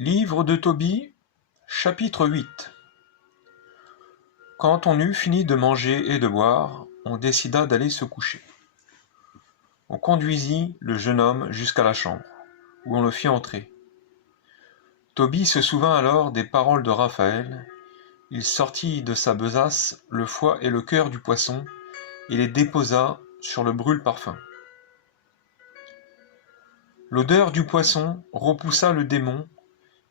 Livre de Tobie, chapitre 8. Quand on eut fini de manger et de boire, on décida d'aller se coucher. On conduisit le jeune homme jusqu'à la chambre, où on le fit entrer. Tobie se souvint alors des paroles de Raphaël. Il sortit de sa besace le foie et le cœur du poisson et les déposa sur le brûle-parfum. L'odeur du poisson repoussa le démon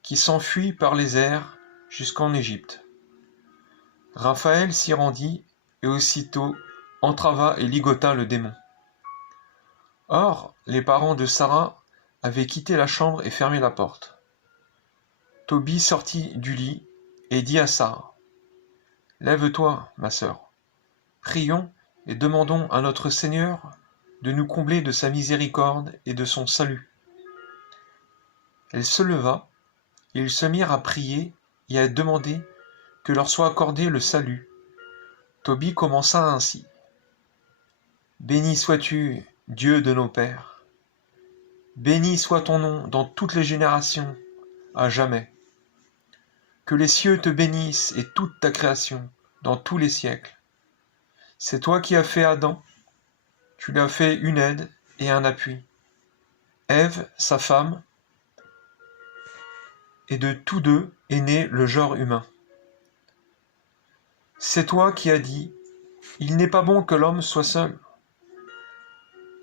qui s'enfuit par les airs jusqu'en Égypte. Raphaël s'y rendit et aussitôt entrava et ligota le démon. Or, les parents de Sarah avaient quitté la chambre et fermé la porte. Tobie sortit du lit et dit à Sarah : « Lève-toi, ma sœur. Prions et demandons à notre Seigneur de nous combler de sa miséricorde et de son salut. » Elle se leva, et ils se mirent à prier et à demander que leur soit accordé le salut. Tobie commença ainsi : « Béni sois-tu, Dieu de nos pères. Béni soit ton nom dans toutes les générations, à jamais. Que les cieux te bénissent et toute ta création, dans tous les siècles. C'est toi qui as fait Adam, tu lui as fait une aide et un appui. Ève, sa femme, et de tous deux est né le genre humain. C'est toi qui as dit : il n'est pas bon que l'homme soit seul.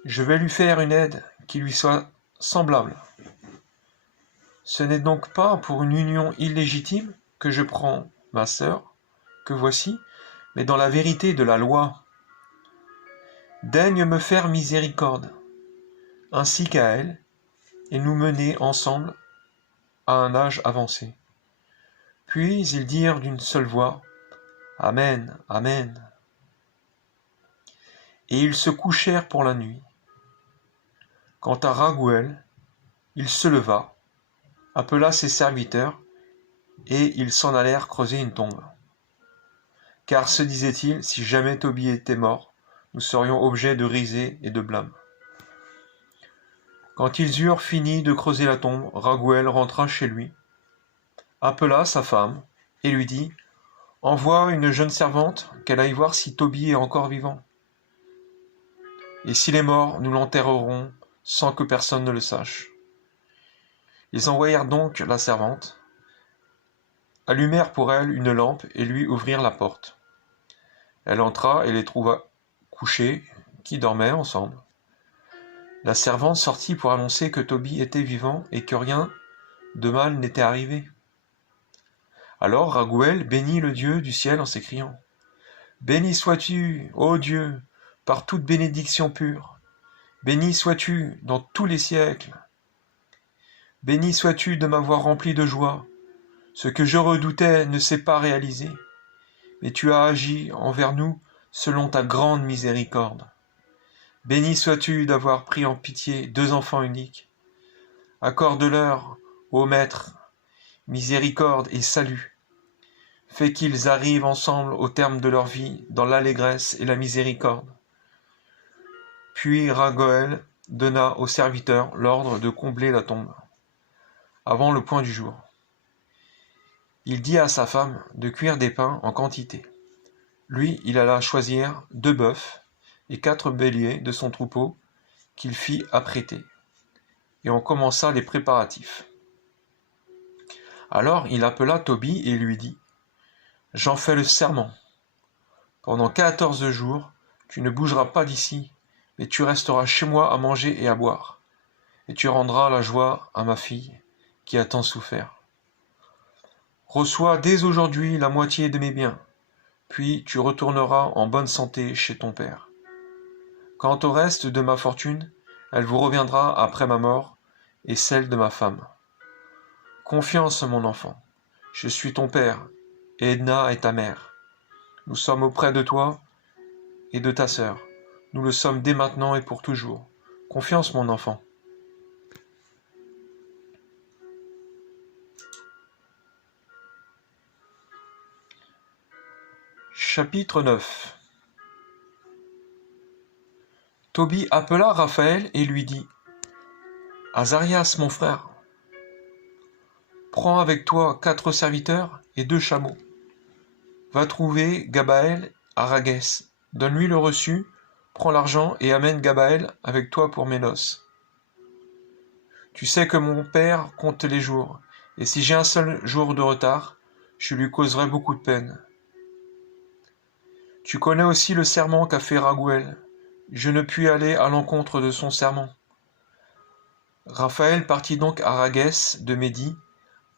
Je vais lui faire une aide qui lui soit semblable. Ce n'est donc pas pour une union illégitime que je prends ma sœur, que voici, mais dans la vérité de la loi. Daigne me faire miséricorde, ainsi qu'à elle, et nous mener ensemble à un âge avancé. Puis ils dirent d'une seule voix : Amen, Amen. Et ils se couchèrent pour la nuit. Quant à Raguël, il se leva, appela ses serviteurs, et ils s'en allèrent creuser une tombe. Car, se disait-il, si jamais Tobie était mort, nous serions objets de risée et de blâme. Quand ils eurent fini de creuser la tombe, Raguël rentra chez lui, appela sa femme, et lui dit : « Envoie une jeune servante, qu'elle aille voir si Tobie est encore vivant. Et s'il est mort, nous l'enterrerons sans que personne ne le sache. » Ils envoyèrent donc la servante, allumèrent pour elle une lampe et lui ouvrirent la porte. Elle entra et les trouva couchés, qui dormaient ensemble. La servante sortit pour annoncer que Tobie était vivant et que rien de mal n'était arrivé. Alors Raguël bénit le Dieu du ciel en s'écriant : « Béni sois-tu, ô Dieu, par toute bénédiction pure. Béni sois-tu dans tous les siècles. Béni sois-tu de m'avoir rempli de joie. Ce que je redoutais ne s'est pas réalisé, mais tu as agi envers nous selon ta grande miséricorde. Béni sois-tu d'avoir pris en pitié 2 enfants uniques. Accorde-leur, ô Maître, miséricorde et salut. Fais qu'ils arrivent ensemble au terme de leur vie dans l'allégresse et la miséricorde. » Puis Raguël donna aux serviteurs l'ordre de combler la tombe, avant le point du jour. Il dit à sa femme de cuire des pains en quantité. Lui, il alla choisir 2 bœufs et 4 béliers de son troupeau qu'il fit apprêter, et on commença les préparatifs. Alors il appela Tobie et lui dit : « J'en fais le serment. Pendant 14 jours, tu ne bougeras pas d'ici, mais tu resteras chez moi à manger et à boire, et tu rendras la joie à ma fille, qui a tant souffert. Reçois dès aujourd'hui la moitié de mes biens, puis tu retourneras en bonne santé chez ton père. Quant au reste de ma fortune, elle vous reviendra après ma mort et celle de ma femme. Confiance, mon enfant, je suis ton père, et Edna est ta mère. Nous sommes auprès de toi et de ta sœur. Nous le sommes dès maintenant et pour toujours. Confiance, mon enfant. » Chapitre 9. Tobie appela Raphaël et lui dit : « Azarias, mon frère, Prends avec toi 4 serviteurs et 2 chameaux. Va trouver Gabaël à Raguès. Donne-lui le reçu, prends l'argent et amène Gabaël avec toi pour mes noces. Tu sais que mon père compte les jours, et si j'ai un seul jour de retard, je lui causerai beaucoup de peine. Tu connais aussi le serment qu'a fait Raguel. Je ne puis aller à l'encontre de son serment. Raphaël partit donc à Raguès de Médie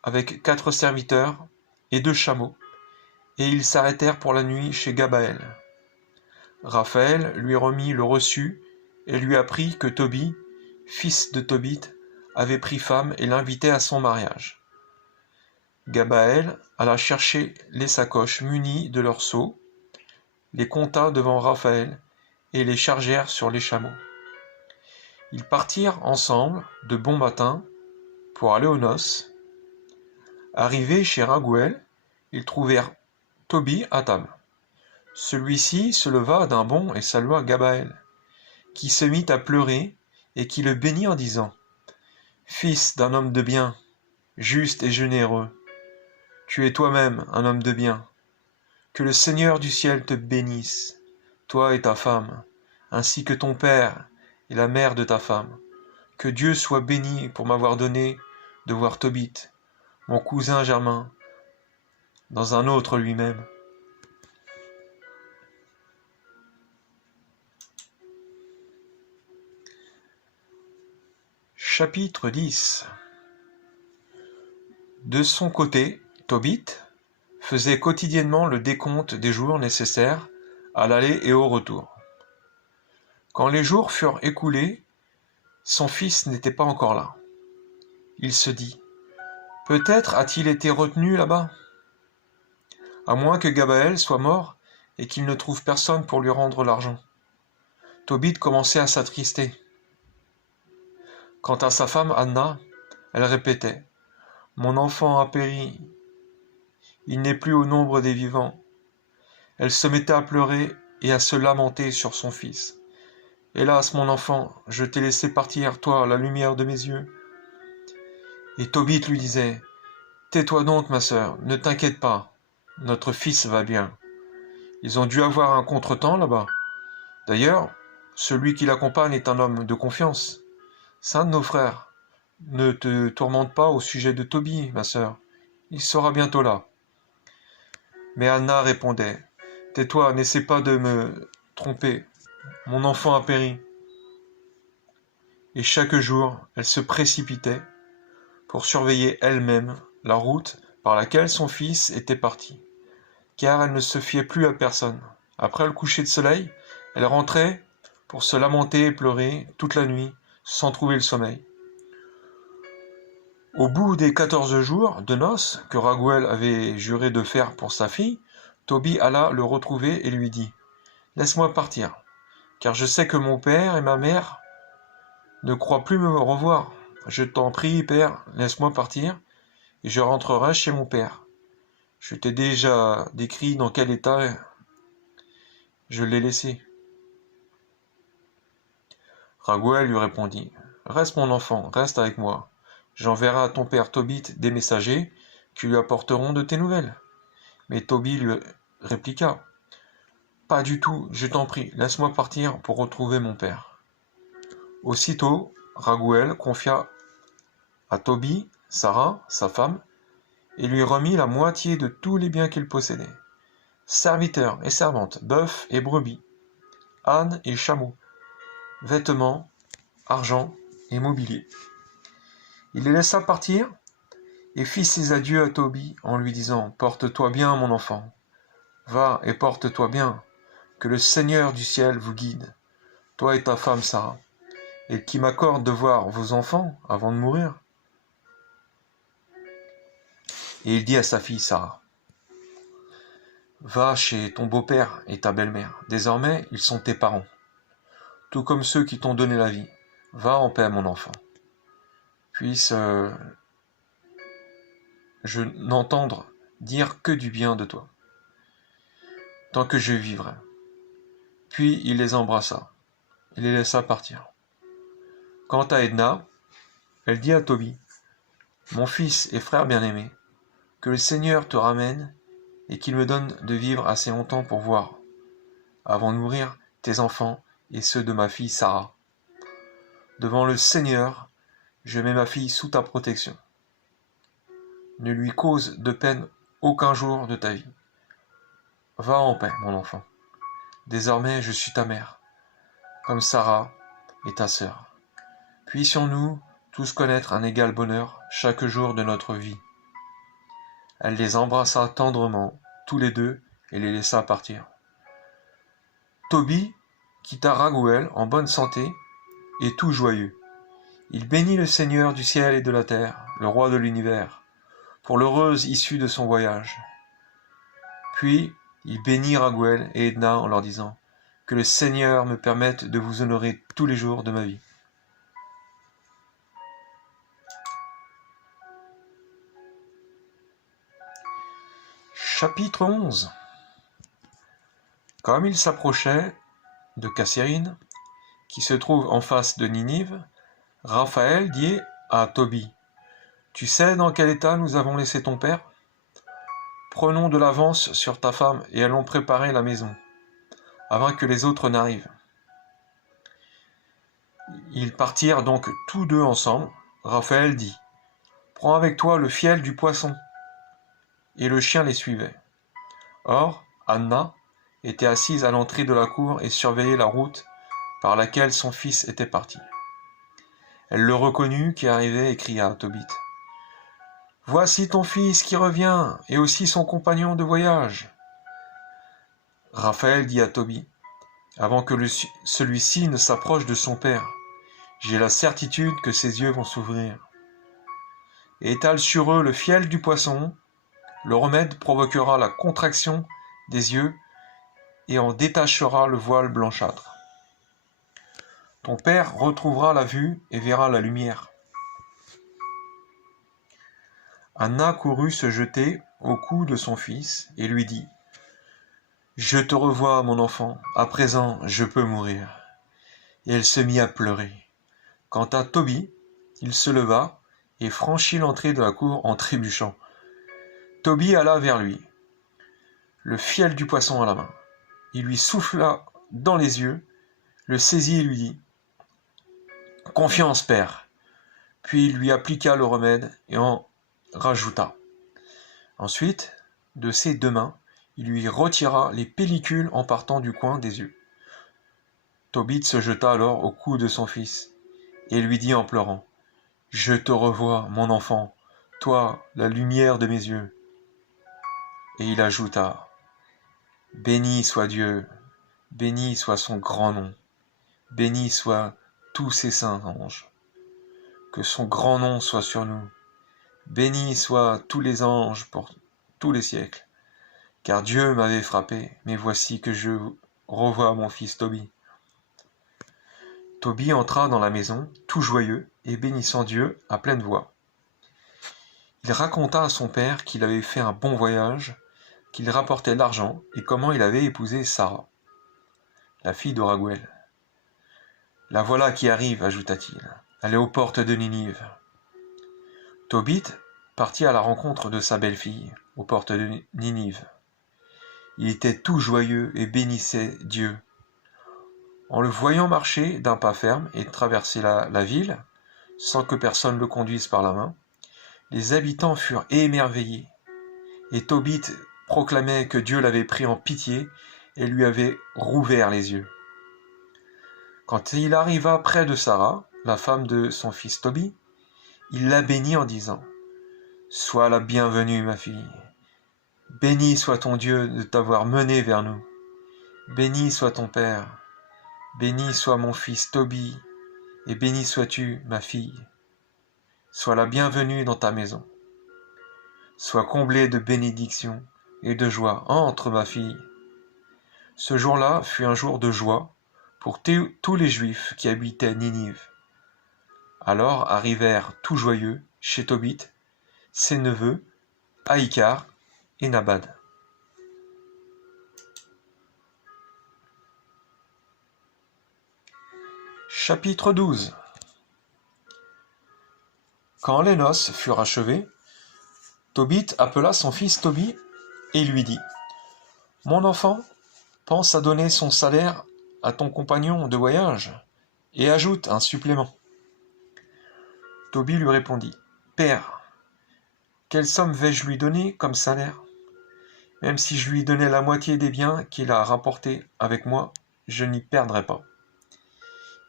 avec 4 serviteurs et 2 chameaux, et ils s'arrêtèrent pour la nuit chez Gabaël. Raphaël lui remit le reçu et lui apprit que Tobie, fils de Tobit, avait pris femme et l'invitait à son mariage. Gabaël alla chercher les sacoches munies de leurs seaux, les compta devant Raphaël et les chargèrent sur les chameaux. Ils partirent ensemble de bon matin pour aller aux noces. Arrivés chez Raguel, ils trouvèrent Tobie à table. Celui-ci se leva d'un bond et salua Gabaël, qui se mit à pleurer et qui le bénit en disant : « Fils d'un homme de bien, juste et généreux, tu es toi-même un homme de bien. Que le Seigneur du ciel te bénisse, toi et ta femme, ainsi que ton père et la mère de ta femme. Que Dieu soit béni pour m'avoir donné de voir Tobit, mon cousin germain, dans un autre lui-même. » Chapitre 10. De son côté, Tobit faisait quotidiennement le décompte des jours nécessaires à l'aller et au retour. Quand les jours furent écoulés, son fils n'était pas encore là. Il se dit : « Peut-être a-t-il été retenu là-bas, à moins que Gabaël soit mort et qu'il ne trouve personne pour lui rendre l'argent. » Tobit commençait à s'attrister. Quant à sa femme Anna, elle répétait : « Mon enfant a péri, il n'est plus au nombre des vivants. » Elle se mettait à pleurer et à se lamenter sur son fils. « Hélas, mon enfant, je t'ai laissé partir, toi, la lumière de mes yeux. » Et Tobit lui disait : « Tais-toi donc, ma sœur, ne t'inquiète pas, notre fils va bien. Ils ont dû avoir un contretemps là-bas. D'ailleurs, celui qui l'accompagne est un homme de confiance. C'est un de nos frères. Ne te tourmente pas au sujet de Tobie, ma sœur. Il sera bientôt là. » Mais Anna répondait : « Tais-toi, n'essaie pas de me tromper. Mon enfant a péri. » Et chaque jour, elle se précipitait pour surveiller elle-même la route par laquelle son fils était parti, car elle ne se fiait plus à personne. Après le coucher de soleil, elle rentrait pour se lamenter et pleurer toute la nuit sans trouver le sommeil. Au bout des 14 jours de noces que Raguel avait juré de faire pour sa fille, Tobie alla le retrouver et lui dit : « Laisse-moi partir, car je sais que mon père et ma mère ne croient plus me revoir. Je t'en prie, père, laisse-moi partir, et je rentrerai chez mon père. Je t'ai déjà décrit dans quel état je l'ai laissé. » Raguel lui répondit : « Reste, mon enfant, reste avec moi. J'enverrai à ton père Tobit des messagers qui lui apporteront de tes nouvelles. » Mais Tobie lui répliqua : « Pas du tout, je t'en prie, laisse-moi partir pour retrouver mon père. » Aussitôt, Raguel confia à Tobie Sarah, sa femme, et lui remit la moitié de tous les biens qu'il possédait : serviteurs et servantes, bœufs et brebis, ânes et chameaux, vêtements, argent et mobilier. Il les laissa partir et fit ses adieux à Tobie en lui disant : « Porte-toi bien, mon enfant. Va et porte-toi bien. Que le Seigneur du ciel vous guide, toi et ta femme Sarah, et qui m'accorde de voir vos enfants avant de mourir. » Et il dit à sa fille Sarah : « Va chez ton beau-père et ta belle-mère. Désormais, ils sont tes parents, tout comme ceux qui t'ont donné la vie. Va en paix, mon enfant. Puisse je n'entendre dire que du bien de toi, tant que je vivrai. » Puis il les embrassa, et les laissa partir. Quant à Edna, elle dit à Tobie : Mon fils et frère bien-aimé, que le Seigneur te ramène et qu'il me donne de vivre assez longtemps pour voir, avant de mourir, tes enfants et ceux de ma fille Sarah. Devant le Seigneur, je mets ma fille sous ta protection. Ne lui cause de peine aucun jour de ta vie. Va en paix, mon enfant. Désormais, je suis ta mère, comme Sarah est ta sœur. Puissions-nous tous connaître un égal bonheur chaque jour de notre vie. Elle les embrassa tendrement, tous les deux, et les laissa partir. Tobie quitta Raguel en bonne santé et tout joyeux. Il bénit le Seigneur du ciel et de la terre, le roi de l'univers, pour l'heureuse issue de son voyage. Puis il bénit Raguel et Edna en leur disant « Que le Seigneur me permette de vous honorer tous les jours de ma vie. » Chapitre 11. Comme il s'approchait de Cassérine, qui se trouve en face de Ninive, Raphaël dit à Tobie, « Tu sais dans quel état nous avons laissé ton père ? Prenons de l'avance sur ta femme et allons préparer la maison, avant que les autres n'arrivent. » Ils partirent donc tous deux ensemble. Raphaël dit, « Prends avec toi le fiel du poisson. » Et le chien les suivait. Or, Anna était assise à l'entrée de la cour et surveillait la route par laquelle son fils était parti. Elle le reconnut qui arrivait et cria à Tobit, « Voici ton fils qui revient, et aussi son compagnon de voyage. » Raphaël dit à Tobie, « Avant que celui-ci ne s'approche de son père, j'ai la certitude que ses yeux vont s'ouvrir. Étale sur eux le fiel du poisson, le remède provoquera la contraction des yeux et en détachera le voile blanchâtre. Ton père retrouvera la vue et verra la lumière. » Anna courut se jeter au cou de son fils et lui dit, « Je te revois, mon enfant, à présent je peux mourir. » Et elle se mit à pleurer. Quant à Tobie, il se leva et franchit l'entrée de la cour en trébuchant. Tobie alla vers lui, le fiel du poisson à la main. Il lui souffla dans les yeux, le saisit et lui dit, « Confiance, père. » Puis il lui appliqua le remède et en rajouta. Ensuite, de ses deux mains, il lui retira les pellicules en partant du coin des yeux. Tobit se jeta alors au cou de son fils et lui dit en pleurant, « Je te revois, mon enfant, toi, la lumière de mes yeux. » Et il ajouta, « Béni soit Dieu, béni soit son grand nom, béni soient tous ses saints anges. Que son grand nom soit sur nous. Bénis soient tous les anges pour tous les siècles. Car Dieu m'avait frappé, mais voici que je revois mon fils Tobie. » Tobie entra dans la maison, tout joyeux, et bénissant Dieu à pleine voix. Il raconta à son père qu'il avait fait un bon voyage, qu'il rapportait l'argent, et comment il avait épousé Sarah, la fille de Raguel. « La voilà qui arrive, ajouta-t-il. Elle est aux portes de Ninive. » Tobit partit à la rencontre de sa belle-fille, aux portes de Ninive. Il était tout joyeux et bénissait Dieu. En le voyant marcher d'un pas ferme et traverser la ville, sans que personne le conduise par la main, les habitants furent émerveillés, et Tobit proclamait que Dieu l'avait pris en pitié et lui avait rouvert les yeux. Quand il arriva près de Sarah, la femme de son fils Tobie, il la bénit en disant, « Sois la bienvenue, ma fille. Béni soit ton Dieu de t'avoir menée vers nous. Béni soit ton père. Béni soit mon fils Tobie, et béni sois-tu, ma fille. Sois la bienvenue dans ta maison. Sois comblée de bénédictions et de joie. Entre, ma fille. » Ce jour-là fut un jour de joie pour tous les Juifs qui habitaient Ninive. Alors arrivèrent tout joyeux chez Tobit ses neveux, Aïkar et Nabad. Chapitre 12. Quand les noces furent achevées, Tobit appela son fils Tobie et lui dit : « Mon enfant, pense à donner son salaire à ton compagnon de voyage et ajoute un supplément. » Tobie lui répondit : « Père, quelle somme vais-je lui donner comme salaire ? Même si je lui donnais la moitié des biens qu'il a rapportés avec moi, je n'y perdrais pas.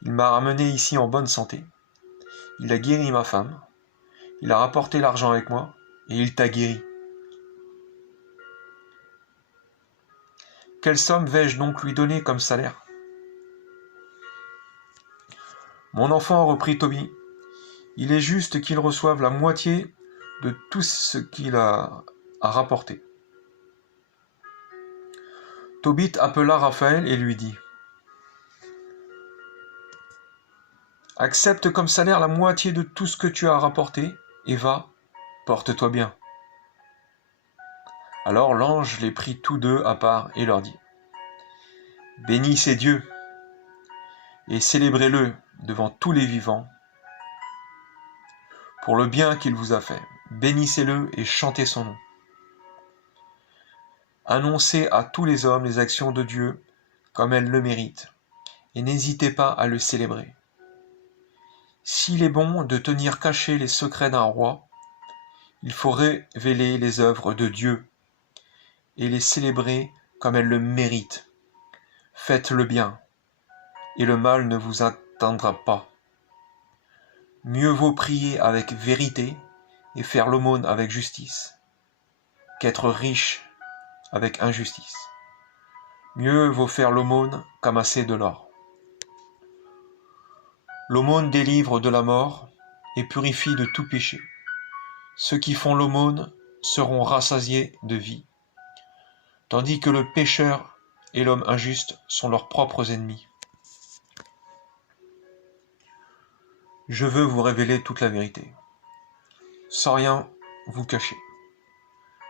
Il m'a ramené ici en bonne santé. Il a guéri ma femme. Il a rapporté l'argent avec moi, et il t'a guéri. Quelle somme vais-je donc lui donner comme salaire ? » « Mon enfant, reprit Tobie, il est juste qu'il reçoive la moitié de tout ce qu'il a rapporté. » Tobit appela Raphaël et lui dit : « Accepte comme salaire la moitié de tout ce que tu as rapporté, et va, porte-toi bien. » Alors l'ange les prit tous deux à part et leur dit : « Bénissez Dieu, et célébrez-le devant tous les vivants, pour le bien qu'il vous a fait. Bénissez-le et chantez son nom. Annoncez à tous les hommes les actions de Dieu comme elles le méritent, et n'hésitez pas à le célébrer. S'il est bon de tenir cachés les secrets d'un roi, il faut révéler les œuvres de Dieu et les célébrer comme elles le méritent. Faites le bien, et le mal ne vous atteindra pas. Mieux vaut prier avec vérité et faire l'aumône avec justice, qu'être riche avec injustice. Mieux vaut faire l'aumône qu'amasser de l'or. L'aumône délivre de la mort et purifie de tout péché. Ceux qui font l'aumône seront rassasiés de vie, tandis que le pécheur et l'homme injuste sont leurs propres ennemis. Je veux vous révéler toute la vérité, sans rien vous cacher.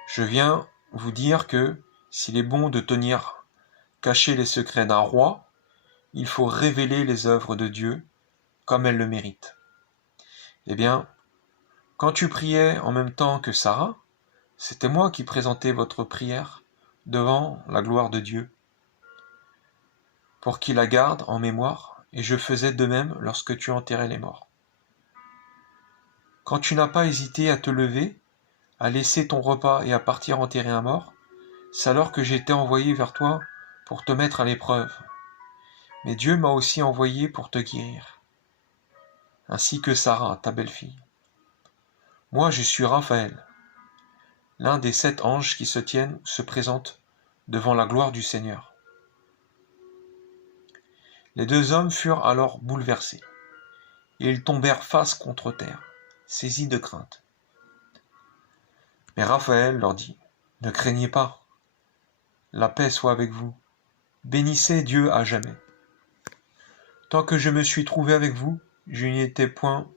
Je viens vous dire que, s'il est bon de tenir cachés les secrets d'un roi, il faut révéler les œuvres de Dieu comme elles le méritent. Eh bien, quand tu priais en même temps que Sarah, c'était moi qui présentais votre prière devant la gloire de Dieu, pour qu'il la garde en mémoire, et je faisais de même lorsque tu enterrais les morts. Quand tu n'as pas hésité à te lever, à laisser ton repas et à partir enterrer un mort, c'est alors que j'ai été envoyé vers toi pour te mettre à l'épreuve. Mais Dieu m'a aussi envoyé pour te guérir, ainsi que Sarah, ta belle-fille. Moi, je suis Raphaël, l'un des 7 anges qui se tiennent ou se présentent devant la gloire du Seigneur. Les 2 hommes furent alors bouleversés, et ils tombèrent face contre terre, saisis de crainte. Mais Raphaël leur dit : « Ne craignez pas, la paix soit avec vous, bénissez Dieu à jamais. Tant que je me suis trouvé avec vous, je n'y étais point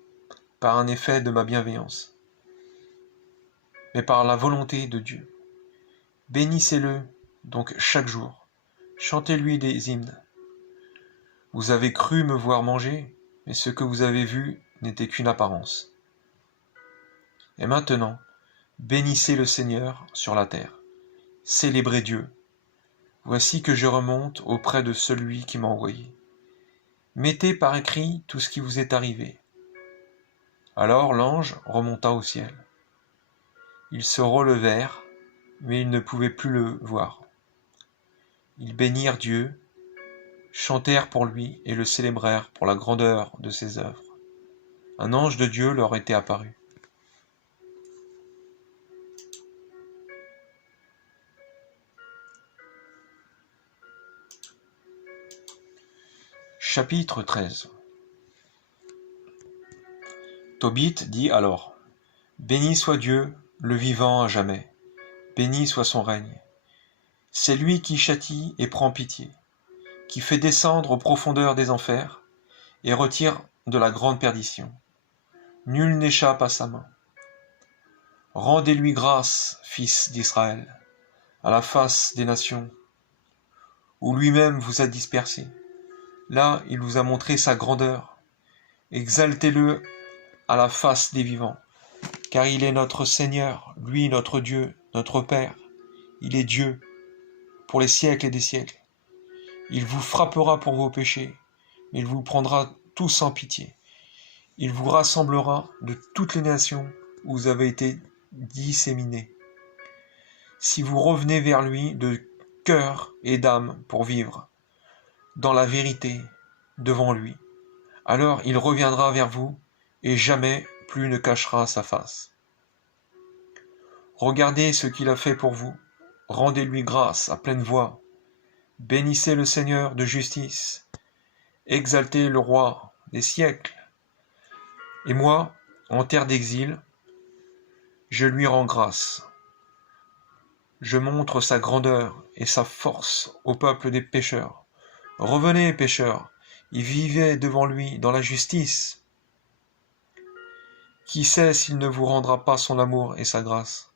par un effet de ma bienveillance, mais par la volonté de Dieu. Bénissez-le donc chaque jour, chantez-lui des hymnes. Vous avez cru me voir manger, mais ce que vous avez vu n'était qu'une apparence. Et maintenant, bénissez le Seigneur sur la terre, célébrez Dieu. Voici que je remonte auprès de celui qui m'a envoyé. Mettez par écrit tout ce qui vous est arrivé. » Alors l'ange remonta au ciel. Ils se relevèrent, mais ils ne pouvaient plus le voir. Ils bénirent Dieu, chantèrent pour lui et le célébrèrent pour la grandeur de ses œuvres. Un ange de Dieu leur était apparu. Chapitre 13. Tobit dit alors : « Béni soit Dieu, le vivant à jamais. Béni soit son règne. C'est lui qui châtie et prend pitié, qui fait descendre aux profondeurs des enfers et retire de la grande perdition. Nul n'échappe à sa main. Rendez-lui grâce, fils d'Israël, à la face des nations, où lui-même vous a dispersés. Là, il vous a montré sa grandeur. Exaltez-le à la face des vivants. car il est notre Seigneur, lui notre Dieu, notre Père. Il est Dieu pour les siècles et des siècles. Il vous frappera pour vos péchés, mais il vous prendra tous en pitié. Il vous rassemblera de toutes les nations où vous avez été disséminés. Si vous revenez vers lui de cœur et d'âme pour vivre dans la vérité devant lui, alors il reviendra vers vous et jamais plus ne cachera sa face. Regardez ce qu'il a fait pour vous, rendez-lui grâce à pleine voix, bénissez le Seigneur de justice, exaltez le roi des siècles. Et moi, en terre d'exil, je lui rends grâce. Je montre sa grandeur et sa force au peuple des pécheurs. Revenez, pécheurs, et vivez devant lui dans la justice. Qui sait s'il ne vous rendra pas son amour et sa grâce?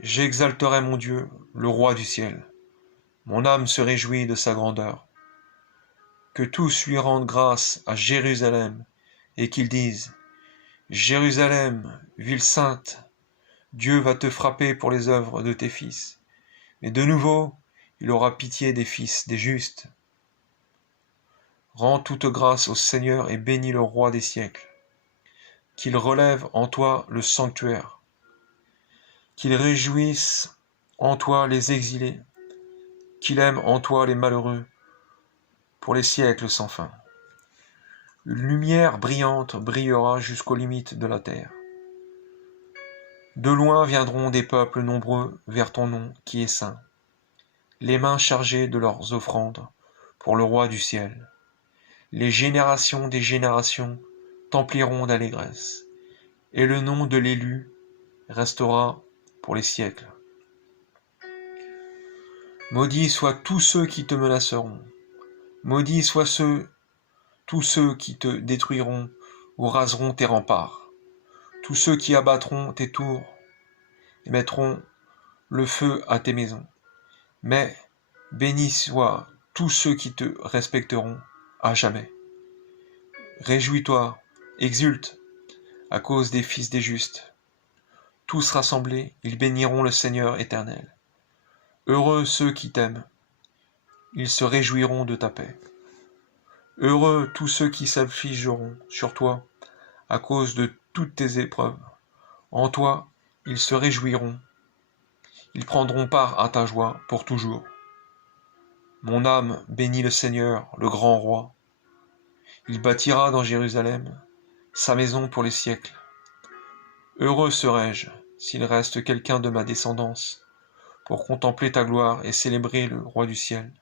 J'exalterai mon Dieu, le roi du ciel. Mon âme se réjouit de sa grandeur. Que tous lui rendent grâce à Jérusalem, et qu'ils disent: Jérusalem, ville sainte, Dieu va te frapper pour les œuvres de tes fils. Mais de nouveau, il aura pitié des fils des justes. Rends toute grâce au Seigneur et bénis le roi des siècles. Qu'il relève en toi le sanctuaire. Qu'il réjouisse en toi les exilés. Qu'il aime en toi les malheureux pour les siècles sans fin. Une lumière brillante brillera jusqu'aux limites de la terre. De loin viendront des peuples nombreux vers ton nom qui est saint, les mains chargées de leurs offrandes pour le roi du ciel. Les générations des générations t'empliront d'allégresse, et le nom de l'élu restera pour les siècles. Maudits soient tous ceux qui te menaceront, maudits soient tous ceux qui te détruiront ou raseront tes remparts, tous ceux qui abattront tes tours et mettront le feu à tes maisons. Mais bénis soient tous ceux qui te respecteront à jamais. Réjouis-toi, exulte, à cause des fils des justes. Tous rassemblés, ils béniront le Seigneur éternel. Heureux ceux qui t'aiment, ils se réjouiront de ta paix. Heureux tous ceux qui s'affligeront sur toi à cause de toutes tes épreuves. En toi, ils se réjouiront. Ils prendront part à ta joie pour toujours. Mon âme bénit le Seigneur, le grand roi. Il bâtira dans Jérusalem sa maison pour les siècles. Heureux serai-je s'il reste quelqu'un de ma descendance pour contempler ta gloire et célébrer le roi du ciel.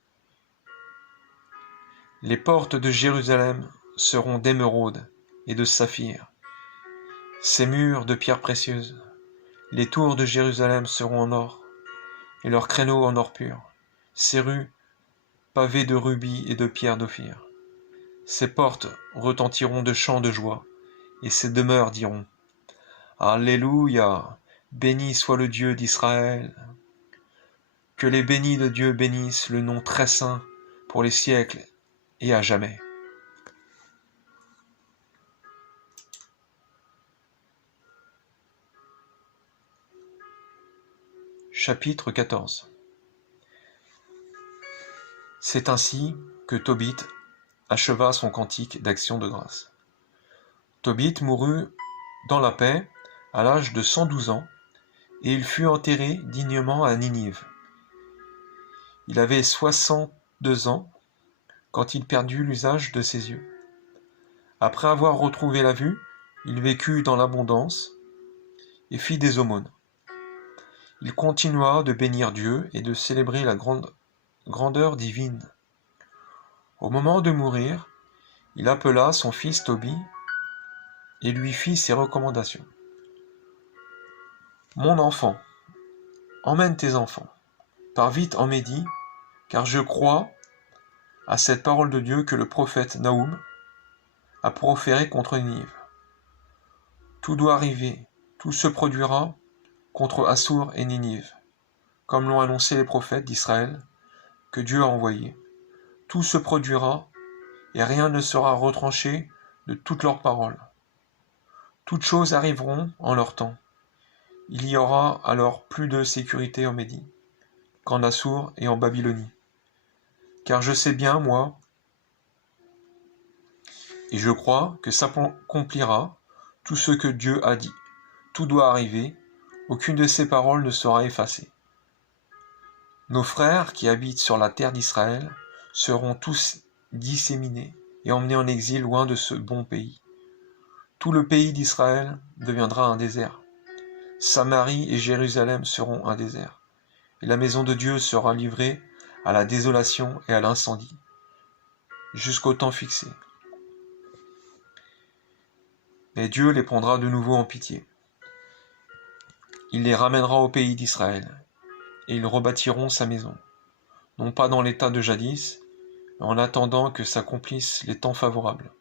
Les portes de Jérusalem seront d'émeraude et de saphir, ses murs de pierres précieuses. Les tours de Jérusalem seront en or, et leurs créneaux en or pur, ses rues pavées de rubis et de pierres d'Ophir. Ses portes retentiront de chants de joie, et ses demeures diront: Alléluia, béni soit le Dieu d'Israël. Que les bénis de Dieu bénissent le nom très saint pour les siècles et à jamais. Chapitre 14. C'est ainsi que Tobit acheva son cantique d'action de grâce. Tobit mourut dans la paix à l'âge de 112 ans, et il fut enterré dignement à Ninive. Il avait 62 ans quand il perdit l'usage de ses yeux. Après avoir retrouvé la vue, il vécut dans l'abondance et fit des aumônes. Il continua de bénir Dieu et de célébrer la grandeur divine. Au moment de mourir, il appela son fils Tobie et lui fit ces recommandations. Mon enfant, emmène tes enfants, pars vite en Médie, car je crois à cette parole de Dieu que le prophète Naoum a proférée contre Ninive. Tout doit arriver, tout se produira contre Assur et Ninive, comme l'ont annoncé les prophètes d'Israël que Dieu a envoyés. Tout se produira et rien ne sera retranché de toutes leurs paroles. Toutes choses arriveront en leur temps. Il y aura alors plus de sécurité en Médie qu'en Assur et en Babylonie. Car je sais bien, moi, et je crois que s'accomplira tout ce que Dieu a dit. Tout doit arriver, aucune de ces paroles ne sera effacée. Nos frères qui habitent sur la terre d'Israël seront tous disséminés et emmenés en exil loin de ce bon pays. Tout le pays d'Israël deviendra un désert. Samarie et Jérusalem seront un désert, et la maison de Dieu sera livrée à la désolation et à l'incendie, jusqu'au temps fixé. Mais Dieu les prendra de nouveau en pitié. Il les ramènera au pays d'Israël, et ils rebâtiront sa maison, non pas dans l'état de jadis, mais en attendant que s'accomplissent les temps favorables.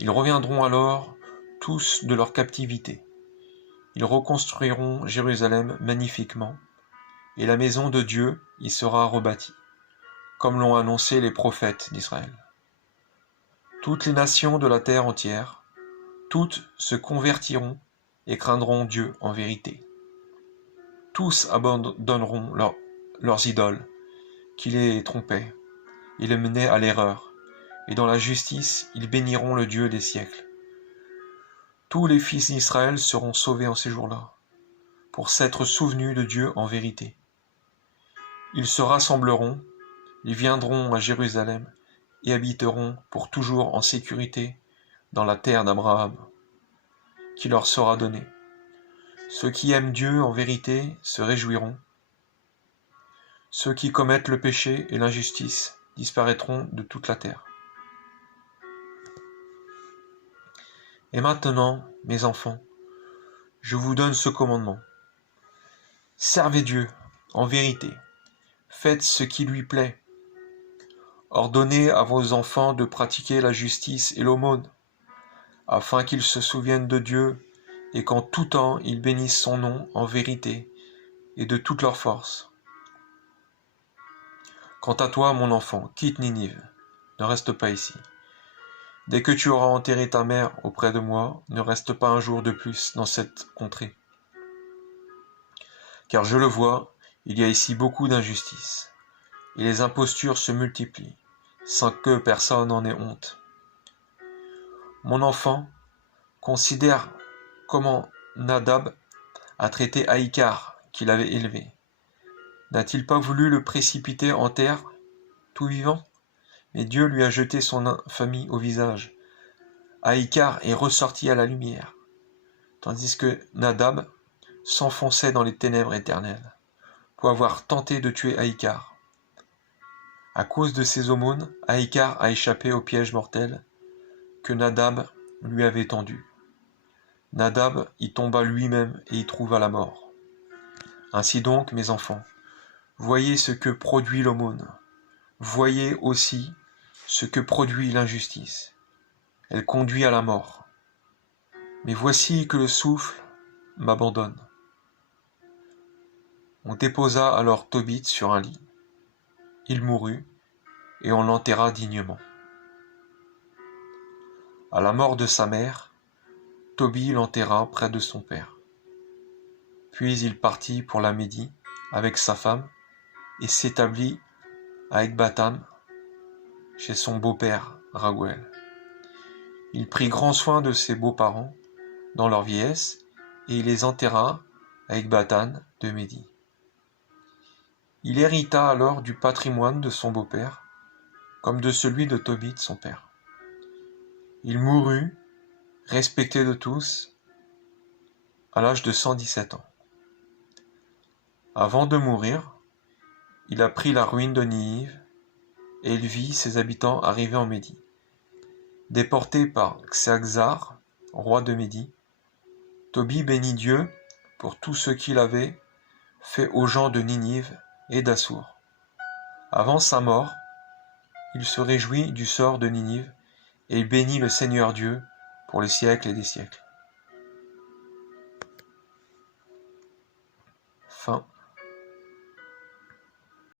Ils reviendront alors tous de leur captivité. Ils reconstruiront Jérusalem magnifiquement, et la maison de Dieu y sera rebâtie, comme l'ont annoncé les prophètes d'Israël. Toutes les nations de la terre entière, toutes se convertiront et craindront Dieu en vérité. Tous abandonneront leurs idoles, qui les trompaient et les menaient à l'erreur, et dans la justice ils béniront le Dieu des siècles. Tous les fils d'Israël seront sauvés en ces jours-là, pour s'être souvenus de Dieu en vérité. Ils se rassembleront, ils viendront à Jérusalem, et habiteront pour toujours en sécurité dans la terre d'Abraham, qui leur sera donnée. Ceux qui aiment Dieu en vérité se réjouiront. Ceux qui commettent le péché et l'injustice disparaîtront de toute la terre. Et maintenant, mes enfants, je vous donne ce commandement. Servez Dieu en vérité, faites ce qui lui plaît. Ordonnez à vos enfants de pratiquer la justice et l'aumône, afin qu'ils se souviennent de Dieu et qu'en tout temps ils bénissent son nom en vérité et de toute leur force. Quant à toi, mon enfant, quitte Ninive, ne reste pas ici. Dès que tu auras enterré ta mère auprès de moi, ne reste pas un jour de plus dans cette contrée. Car je le vois, il y a ici beaucoup d'injustice, et les impostures se multiplient, sans que personne n'en ait honte. Mon enfant, considère comment Nadab a traité Aïkar, qu'il avait élevé. N'a-t-il pas voulu le précipiter en terre, tout vivant? Mais Dieu lui a jeté son infamie au visage. Aïkar est ressorti à la lumière, tandis que Nadab s'enfonçait dans les ténèbres éternelles, pour avoir tenté de tuer Aïkar. À cause de ses aumônes, Aïkar a échappé au piège mortel que Nadab lui avait tendu. Nadab y tomba lui-même et y trouva la mort. Ainsi donc, mes enfants, voyez ce que produit l'aumône. Voyez aussi ce que produit l'injustice. Elle conduit à la mort. Mais voici que le souffle m'abandonne. On déposa alors Tobit sur un lit. Il mourut, et on l'enterra dignement. À la mort de sa mère, Tobie l'enterra près de son père. Puis il partit pour la Médie avec sa femme et s'établit à Ecbatane chez son beau-père Raguel. Il prit grand soin de ses beaux-parents dans leur vieillesse et il les enterra à Ecbatane de Médie. Il hérita alors du patrimoine de son beau-père comme de celui de Tobit son père. Il mourut, respecté de tous, à l'âge de 117 ans. Avant de mourir, il apprit la ruine de Ninive et il vit ses habitants arriver en Médie. Déporté par Xaxar, roi de Médie, Tobie bénit Dieu pour tout ce qu'il avait fait aux gens de Ninive et d'Assur. Avant sa mort, il se réjouit du sort de Ninive et il bénit le Seigneur Dieu pour les siècles et des siècles.